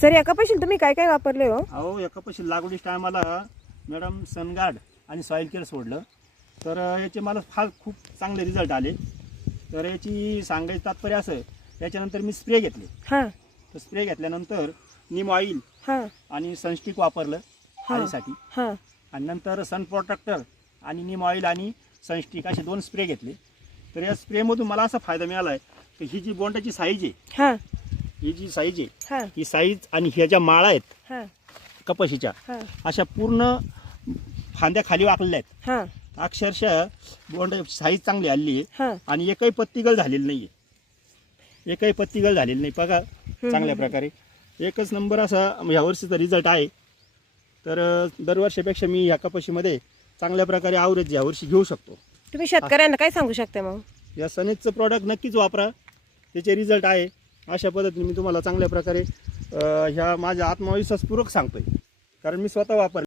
Sir या कपाशीला तुम्ही काय काय वापरले हो? अहो एका पशी लागवडीच टायमाला मॅडम सनगार्ड आणि सॉईल केअर सोडलं. तर याचे मला फार खूप चांगले रिझल्ट आले. तर याची सांगायचं तात्पर्य असं त्याच्यानंतर मी स्प्रे घेतले. हां. तर स्प्रे घेतल्यानंतर निम ऑइल हां. आणि सनस्टिक वापरलं हा. आळीसाठी हां. आणि नंतर सन प्रोटेक्टर आणि निम ऑइल आणि सनस्टिक असे दोन स्प्रे घेतले. तर या स्प्रेमधून मला असा फायदा मिळाला आहे की ही जी बोंडाची साईज आहे हां. ही जी साईज आहे हां. साईज आणि ह्या ज्या माळा आहेत हां. कपाशीच्या अशा पूर्ण फांद्या खाली वाकलेल्या आहेत. अक्षरशः बोंड साईज चांगली आलेली आहे आणि एकही पत्तीगळ झालेली नाही एकही पत्तीगळ झालेली नाही. बघा चांगल्या प्रकारे. एकच नंबर असा ह्या वर्षीचा रिझल्ट आहे. तर दरवर्षीपेक्षा मी ह्या कपाशीमध्ये चांगल्या प्रकारे आवरेज ह्या वर्षी घेऊ शकतो. तुम्ही शेतकऱ्यांना काय सांगू शकता मग? या सनेजचं प्रॉडक्ट नक्कीच वापरा. त्याचे रिझल्ट आहे. अशा पद्धतीने मी तुम्हाला चांगल्या प्रकारे ह्या माझ्या आत्मविश्वासपूर्वक आहे कारण मी स्वतः वापर